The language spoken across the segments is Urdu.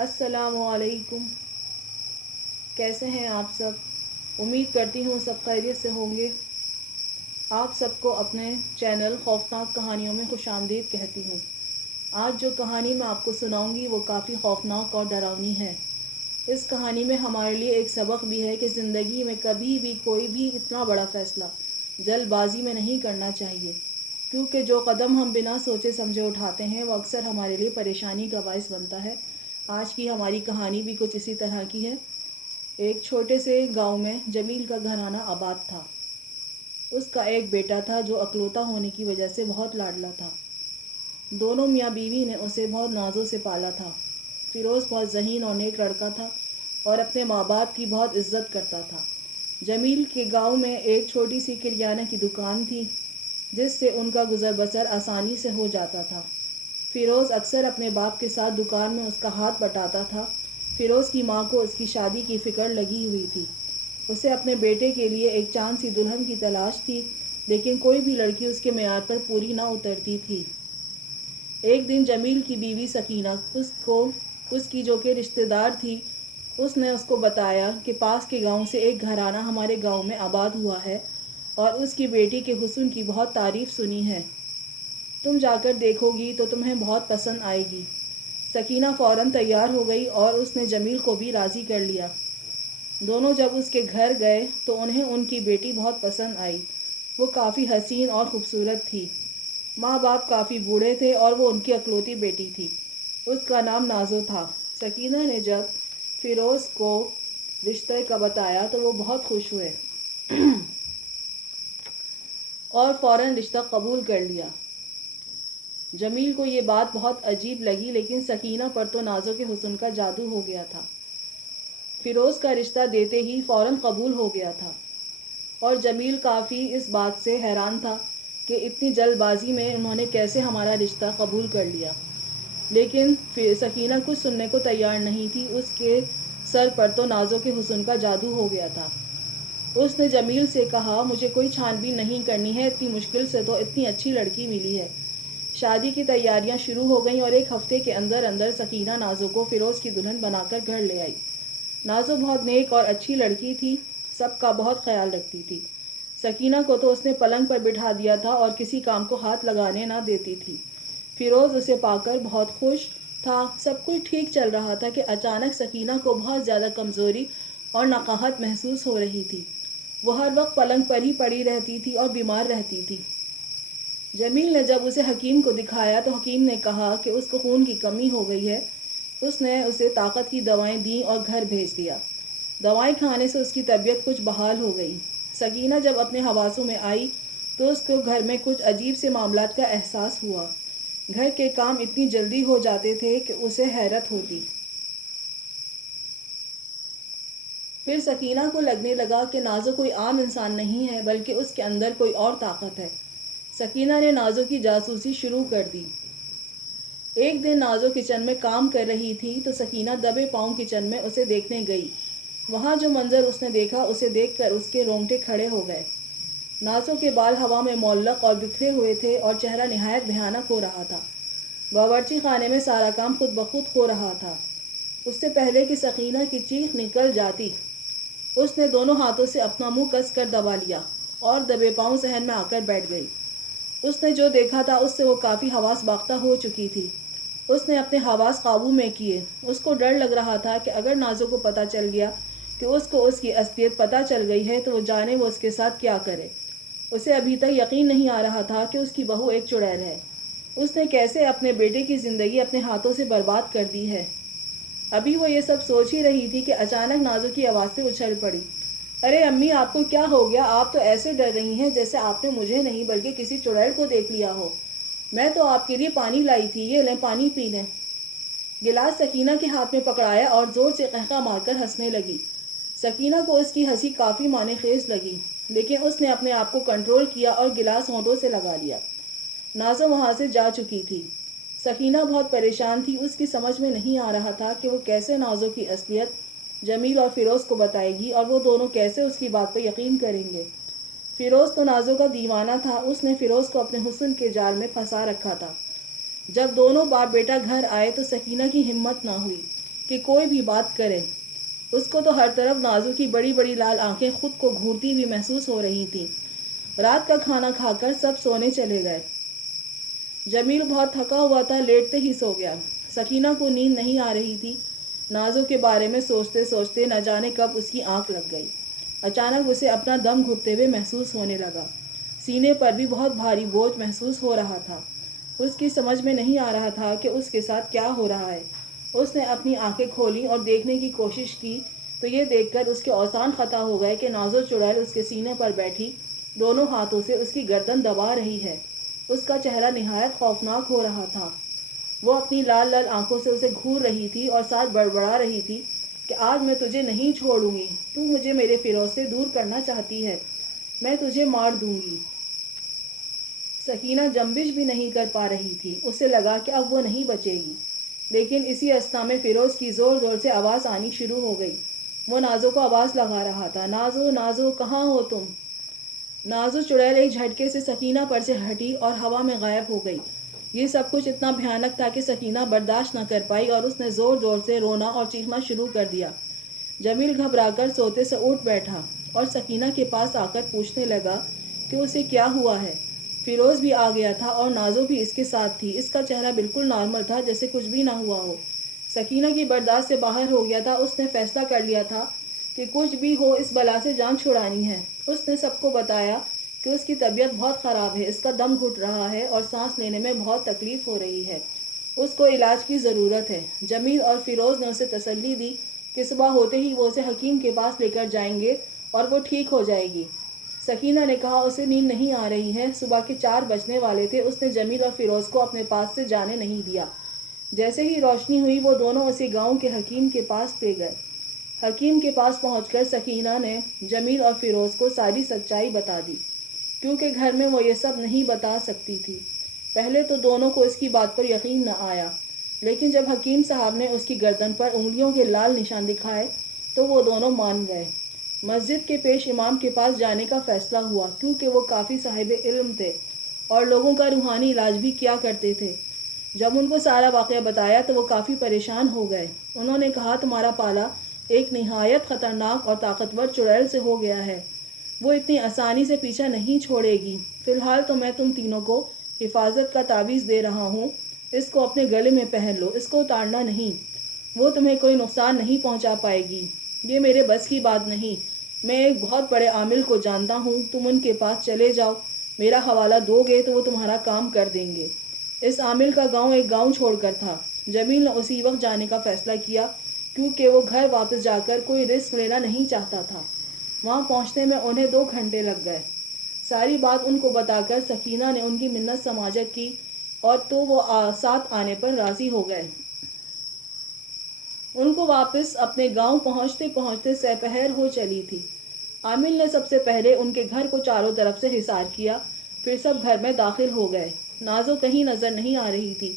السلام علیکم، کیسے ہیں آپ سب؟ امید کرتی ہوں سب خیریت سے ہوں گے۔ آپ سب کو اپنے چینل خوفناک کہانیوں میں خوش آمدید کہتی ہوں۔ آج جو کہانی میں آپ کو سناؤں گی وہ کافی خوفناک اور ڈراؤنی ہے۔ اس کہانی میں ہمارے لیے ایک سبق بھی ہے کہ زندگی میں کبھی بھی کوئی بھی اتنا بڑا فیصلہ جلد بازی میں نہیں کرنا چاہیے، کیونکہ جو قدم ہم بنا سوچے سمجھے اٹھاتے ہیں وہ اکثر ہمارے لیے پریشانی کا باعث بنتا ہے۔ آج کی ہماری کہانی بھی کچھ اسی طرح کی ہے۔ ایک چھوٹے سے گاؤں میں جمیل کا گھرانہ آباد تھا۔ اس کا ایک بیٹا تھا جو اکلوتا ہونے کی وجہ سے بہت لاڈلا تھا۔ دونوں میاں بیوی نے اسے بہت نازوں سے پالا تھا۔ فیروز بہت ذہین اور نیک لڑکا تھا اور اپنے ماں باپ کی بہت عزت کرتا تھا۔ جمیل کے گاؤں میں ایک چھوٹی سی کریانہ کی دکان تھی جس سے ان کا گزر بسر آسانی سے ہو جاتا تھا۔ فیروز اکثر اپنے باپ کے ساتھ دکان میں اس کا ہاتھ بٹاتا تھا۔ فیروز کی ماں کو اس کی شادی کی فکر لگی ہوئی تھی۔ اسے اپنے بیٹے کے لیے ایک چاند سی دلہن کی تلاش تھی، لیکن کوئی بھی لڑکی اس کے معیار پر پوری نہ اترتی تھی۔ ایک دن جمیل کی بیوی سکینہ اس کی جو کہ رشتہ دار تھی، اس نے اس کو بتایا کہ پاس کے گاؤں سے ایک گھرانہ ہمارے گاؤں میں آباد ہوا ہے اور اس کی بیٹی کے حسن کی بہت تعریف سنی ہے۔ تم جا کر دیکھو گی تو تمہیں بہت پسند آئے گی۔ سکینہ فوراً تیار ہو گئی اور اس نے جمیل کو بھی راضی کر لیا۔ دونوں جب اس کے گھر گئے تو انہیں ان کی بیٹی بہت پسند آئی۔ وہ کافی حسین اور خوبصورت تھی۔ ماں باپ کافی بوڑھے تھے اور وہ ان کی اکلوتی بیٹی تھی۔ اس کا نام نازو تھا۔ سکینہ نے جب فیروز کو رشتے کا بتایا تو وہ بہت خوش ہوئے اور فوراً رشتہ قبول کر لیا۔ جمیل کو یہ بات بہت عجیب لگی، لیکن سکینہ پر تو نازو کے حسن کا جادو ہو گیا تھا۔ فیروز کا رشتہ دیتے ہی فوراً قبول ہو گیا تھا اور جمیل کافی اس بات سے حیران تھا کہ اتنی جلد بازی میں انہوں نے کیسے ہمارا رشتہ قبول کر لیا۔ لیکن سکینہ کچھ سننے کو تیار نہیں تھی۔ اس کے سر پر تو نازو کے حسن کا جادو ہو گیا تھا۔ اس نے جمیل سے کہا، مجھے کوئی چھان بین نہیں کرنی ہے، اتنی مشکل سے تو اتنی اچھی لڑکی ملی ہے۔ شادی کی تیاریاں شروع ہو گئیں اور ایک ہفتے کے اندر اندر سکینہ نازو کو فیروز کی دلہن بنا کر گھر لے آئی۔ نازو بہت نیک اور اچھی لڑکی تھی، سب کا بہت خیال رکھتی تھی۔ سکینہ کو تو اس نے پلنگ پر بٹھا دیا تھا اور کسی کام کو ہاتھ لگانے نہ دیتی تھی۔ فیروز اسے پا کر بہت خوش تھا۔ سب کچھ ٹھیک چل رہا تھا کہ اچانک سکینہ کو بہت زیادہ کمزوری اور نقاہت محسوس ہو رہی تھی۔ وہ ہر وقت پلنگ پر ہی پڑی رہتی تھی اور بیمار رہتی تھی۔ جمیل نے جب اسے حکیم کو دکھایا تو حکیم نے کہا کہ اس کو خون کی کمی ہو گئی ہے۔ اس نے اسے طاقت کی دوائیں دیں اور گھر بھیج دیا۔ دوائیں کھانے سے اس کی طبیعت کچھ بحال ہو گئی۔ سکینہ جب اپنے حواسوں میں آئی تو اس کو گھر میں کچھ عجیب سے معاملات کا احساس ہوا۔ گھر کے کام اتنی جلدی ہو جاتے تھے کہ اسے حیرت ہوتی۔ پھر سکینہ کو لگنے لگا کہ نازو کوئی عام انسان نہیں ہے بلکہ اس کے اندر کوئی اور طاقت ہے۔ سکینہ نے نازو کی جاسوسی شروع کر دی۔ ایک دن نازو کچن میں کام کر رہی تھی تو سکینہ دبے پاؤں کچن میں اسے دیکھنے گئی۔ وہاں جو منظر اس نے دیکھا اسے دیکھ کر اس کے رونگٹے کھڑے ہو گئے۔ نازو کے بال ہوا میں معلق اور بکھرے ہوئے تھے اور چہرہ نہایت بھیانک ہو رہا تھا۔ باورچی خانے میں سارا کام خود بخود ہو رہا تھا۔ اس سے پہلے کہ سکینہ کی چیخ نکل جاتی، اس نے دونوں ہاتھوں سے اپنا منہ کس کر دبا لیا اور دبے پاؤں صحن میں آ کر بیٹھ گئی۔ اس نے جو دیکھا تھا اس سے وہ کافی حواس باختہ ہو چکی تھی۔ اس نے اپنے حواس قابو میں کیے۔ اس کو ڈر لگ رہا تھا کہ اگر نازو کو پتہ چل گیا کہ اس کو اس کی اصلیت پتہ چل گئی ہے تو وہ جانے وہ اس کے ساتھ کیا کرے۔ اسے ابھی تک یقین نہیں آ رہا تھا کہ اس کی بہو ایک چڑیل ہے۔ اس نے کیسے اپنے بیٹے کی زندگی اپنے ہاتھوں سے برباد کر دی ہے۔ ابھی وہ یہ سب سوچ ہی رہی تھی کہ اچانک نازو کی آواز سے اچھل پڑی، ارے امی، آپ کو کیا ہو گیا؟ آپ تو ایسے ڈر رہی ہیں جیسے آپ نے مجھے نہیں بلکہ کسی چڑیل کو دیکھ لیا ہو۔ میں تو آپ کے لیے پانی لائی تھی، یہ لیں پانی پی لیں۔ گلاس سکینہ کے ہاتھ میں پکڑایا اور زور سے قہقہ مار کر ہنسنے لگی۔ سکینہ کو اس کی ہنسی کافی معنی خیز لگی، لیکن اس نے اپنے آپ کو کنٹرول کیا اور گلاس ہونٹوں سے لگا لیا۔ نازو وہاں سے جا چکی تھی۔ سکینہ بہت پریشان تھی۔ اس کی سمجھ میں نہیں آ رہا تھا کہ وہ کیسے نازو کی اصلیت جمیل اور فیروز کو بتائے گی اور وہ دونوں کیسے اس کی بات پر یقین کریں گے۔ فیروز تو نازو کا دیوانہ تھا۔ اس نے فیروز کو اپنے حسن کے جال میں پھنسا رکھا تھا۔ جب دونوں باپ بیٹا گھر آئے تو سکینہ کی ہمت نہ ہوئی کہ کوئی بھی بات کرے۔ اس کو تو ہر طرف نازو کی بڑی بڑی لال آنکھیں خود کو گھورتی ہوئی محسوس ہو رہی تھیں۔ رات کا کھانا کھا کر سب سونے چلے گئے۔ جمیل بہت تھکا ہوا تھا، لیٹتے ہی سو گیا۔ سکینہ کو نیند نہیں آ رہی تھی۔ نازو کے بارے میں سوچتے سوچتے نہ جانے کب اس کی آنکھ لگ گئی۔ اچانک اسے اپنا دم گھٹتے ہوئے محسوس ہونے لگا۔ سینے پر بھی بہت بھاری بوجھ محسوس ہو رہا تھا۔ اس کی سمجھ میں نہیں آ رہا تھا کہ اس کے ساتھ کیا ہو رہا ہے۔ اس نے اپنی آنکھیں کھولیں اور دیکھنے کی کوشش کی تو یہ دیکھ کر اس کے اوزان خطا ہو گئے کہ نازو چڑیل اس کے سینے پر بیٹھی دونوں ہاتھوں سے اس کی گردن دبا رہی ہے۔ اس کا چہرہ نہایت خوفناک ہو رہا تھا۔ وہ اپنی لال لال آنکھوں سے اسے گھور رہی تھی اور ساتھ بڑبڑا رہی تھی کہ آج میں تجھے نہیں چھوڑوں گی، تو مجھے میرے فیروز سے دور کرنا چاہتی ہے، میں تجھے مار دوں گی۔ سکینہ جنبش بھی نہیں کر پا رہی تھی۔ اسے لگا کہ اب وہ نہیں بچے گی، لیکن اسی اسنا میں فیروز کی زور زور سے آواز آنی شروع ہو گئی۔ وہ نازو کو آواز لگا رہا تھا، نازو نازو کہاں ہو تم؟ نازو چڑیل ایک جھٹکے سے سکینہ پر سے ہٹی اور ہوا میں غائب ہو گئی۔ یہ سب کچھ اتنا بھیانک تھا کہ سکینہ برداشت نہ کر پائی اور اس نے زور زور سے رونا اور چیخنا شروع کر دیا۔ جمیل گھبرا کر سوتے سے اٹھ بیٹھا اور سکینہ کے پاس آ کر پوچھنے لگا کہ اسے کیا ہوا ہے۔ فیروز بھی آ گیا تھا اور نازو بھی اس کے ساتھ تھی۔ اس کا چہرہ بالکل نارمل تھا، جیسے کچھ بھی نہ ہوا ہو۔ سکینہ کی برداشت سے باہر ہو گیا تھا۔ اس نے فیصلہ کر لیا تھا کہ کچھ بھی ہو اس بلا سے جان چھڑانی ہے۔ اس نے سب کو بتایا کہ اس کی طبیعت بہت خراب ہے، اس کا دم گھٹ رہا ہے اور سانس لینے میں بہت تکلیف ہو رہی ہے، اس کو علاج کی ضرورت ہے۔ جمیل اور فیروز نے اسے تسلی دی کہ صبح ہوتے ہی وہ اسے حکیم کے پاس لے کر جائیں گے اور وہ ٹھیک ہو جائے گی۔ سکینہ نے کہا اسے نیند نہیں آ رہی ہے، صبح کے 4 بجنے والے تھے۔ اس نے جمیل اور فیروز کو اپنے پاس سے جانے نہیں دیا۔ جیسے ہی روشنی ہوئی وہ دونوں اسی گاؤں کے حکیم کے پاس لے گئے۔ حکیم کے پاس پہنچ کر سکینہ نے جمیل اور فیروز کو ساری سچائی بتا دی، کیونکہ گھر میں وہ یہ سب نہیں بتا سکتی تھی۔ پہلے تو دونوں کو اس کی بات پر یقین نہ آیا، لیکن جب حکیم صاحب نے اس کی گردن پر انگلیوں کے لال نشان دکھائے تو وہ دونوں مان گئے۔ مسجد کے پیش امام کے پاس جانے کا فیصلہ ہوا، کیونکہ وہ کافی صاحب علم تھے اور لوگوں کا روحانی علاج بھی کیا کرتے تھے۔ جب ان کو سارا واقعہ بتایا تو وہ کافی پریشان ہو گئے۔ انہوں نے کہا تمہارا پالا ایک نہایت خطرناک اور طاقتور چڑیل سے ہو گیا ہے، وہ اتنی آسانی سے پیچھا نہیں چھوڑے گی۔ فی الحال تو میں تم تینوں کو حفاظت کا تعویذ دے رہا ہوں، اس کو اپنے گلے میں پہن لو، اس کو اتارنا نہیں، وہ تمہیں کوئی نقصان نہیں پہنچا پائے گی۔ یہ میرے بس کی بات نہیں، میں ایک بہت بڑے عامل کو جانتا ہوں، تم ان کے پاس چلے جاؤ، میرا حوالہ دو گے تو وہ تمہارا کام کر دیں گے۔ اس عامل کا گاؤں ایک گاؤں چھوڑ کر تھا۔ جمیل نے اسی وقت جانے کا فیصلہ کیا، کیونکہ وہ گھر واپس جا کر کوئی رسک لینا نہیں چاہتا تھا۔ وہاں پہنچنے میں انہیں 2 گھنٹے لگ گئے۔ ساری بات ان کو بتا کر سکینہ نے ان کی منت سماجت کی اور تو وہ ساتھ آنے پر راضی ہو گئے۔ ان کو واپس اپنے گاؤں پہنچتے پہنچتے سپہر ہو چلی تھی۔ عامل نے سب سے پہلے ان کے گھر کو چاروں طرف سے حصار کیا، پھر سب گھر میں داخل ہو گئے۔ نازو کہیں نظر نہیں آ رہی تھی۔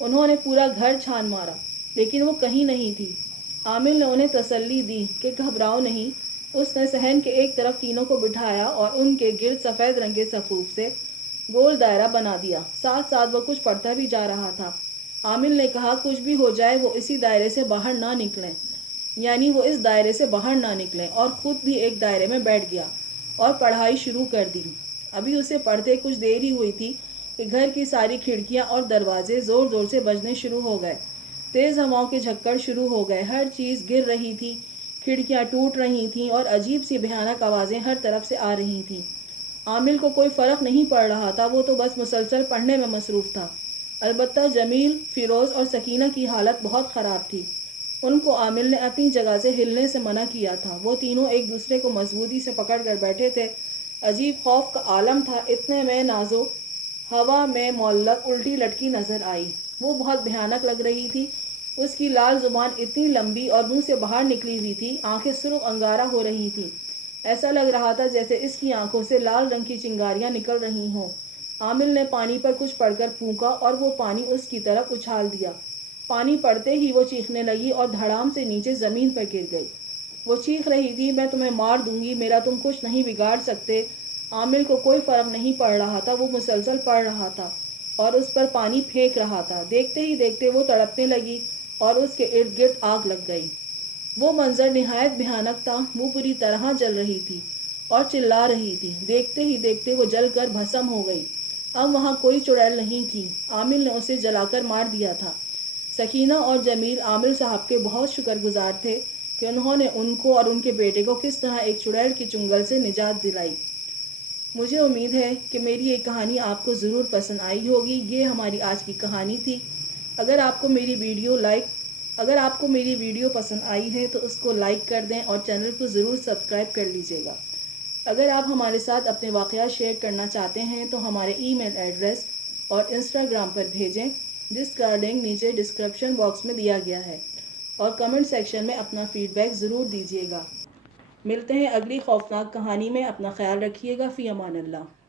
انہوں نے پورا گھر چھان مارا، لیکن وہ کہیں نہیں تھی۔ عامل نے انہیں تسلی دی کہ گھبراؤ نہیں۔ اس نے صحن کے ایک طرف تینوں کو بٹھایا اور ان کے گرد سفید رنگ کے صفوف سے گول دائرہ بنا دیا۔ ساتھ ساتھ وہ کچھ پڑھتا بھی جا رہا تھا۔ عامل نے کہا کچھ بھی ہو جائے وہ اسی دائرے سے باہر نہ نکلیں، یعنی وہ اس دائرے سے باہر نہ نکلیں، اور خود بھی ایک دائرے میں بیٹھ گیا اور پڑھائی شروع کر دی۔ ابھی اسے پڑھتے کچھ دیر ہی ہوئی تھی کہ گھر کی ساری کھڑکیاں اور دروازے زور زور سے بجنے شروع ہو گئے۔ تیز ہواؤں کے جھکڑ شروع ہو گئے، ہر چیز گر رہی تھی، کھڑکیاں ٹوٹ رہی تھیں اور عجیب سی بھیانک آوازیں ہر طرف سے آ رہی تھیں۔ عامل کو کوئی فرق نہیں پڑ رہا تھا، وہ تو بس مسلسل پڑھنے میں مصروف تھا۔ البتہ جمیل، فیروز اور سکینہ کی حالت بہت خراب تھی۔ ان کو عامل نے اپنی جگہ سے ہلنے سے منع کیا تھا۔ وہ تینوں ایک دوسرے کو مضبوطی سے پکڑ کر بیٹھے تھے۔ عجیب خوف کا عالم تھا۔ اتنے میں نازو ہوا میں معلق الٹی لٹکی نظر آئی۔ وہ بہت بھیانک لگ رہی تھی۔ اس کی لال زبان اتنی لمبی اور منہ سے باہر نکلی ہوئی تھی، آنکھیں سرخ انگارہ ہو رہی تھیں۔ ایسا لگ رہا تھا جیسے اس کی آنکھوں سے لال رنگ کی چنگاریاں نکل رہی ہوں۔ عامل نے پانی پر کچھ پڑھ کر پھونکا اور وہ پانی اس کی طرف اچھال دیا۔ پانی پڑتے ہی وہ چیخنے لگی اور دھڑام سے نیچے زمین پر گر گئی۔ وہ چیخ رہی تھی، میں تمہیں مار دوں گی، میرا تم کچھ نہیں بگاڑ سکتے۔ عامل کو کوئی فرق نہیں پڑ رہا تھا، وہ مسلسل پڑھ رہا تھا اور اس پر پانی پھینک رہا تھا۔ دیکھتے ہی دیکھتے وہ تڑپنے لگی اور اس کے ارد گرد آگ لگ گئی۔ وہ منظر نہایت بھیانک تھا، وہ پوری طرح جل رہی تھی اور چلا رہی تھی۔ دیکھتے ہی دیکھتے وہ جل کر بھسم ہو گئی۔ اب وہاں کوئی چڑیل نہیں تھی، عامل نے اسے جلا کر مار دیا تھا۔ سکینہ اور جمیل عامل صاحب کے بہت شکر گزار تھے کہ انہوں نے ان کو اور ان کے بیٹے کو کس طرح ایک چڑیل کی چنگل سے نجات دلائی۔ مجھے امید ہے کہ میری یہ کہانی آپ کو ضرور پسند آئی ہوگی۔ یہ ہماری آج کی کہانی تھی۔ اگر آپ کو میری ویڈیو پسند آئی ہے تو اس کو لائک کر دیں اور چینل کو ضرور سبسکرائب کر لیجیے گا۔ اگر آپ ہمارے ساتھ اپنے واقعات شیئر کرنا چاہتے ہیں تو ہمارے ای میل ایڈریس اور انسٹاگرام پر بھیجیں، جس کا لنک نیچے ڈسکرپشن باکس میں دیا گیا ہے، اور کمنٹ سیکشن میں اپنا فیڈ بیک ضرور دیجیے گا۔ ملتے ہیں اگلی خوفناک کہانی میں۔ اپنا خیال رکھیے گا۔ فی امان اللہ۔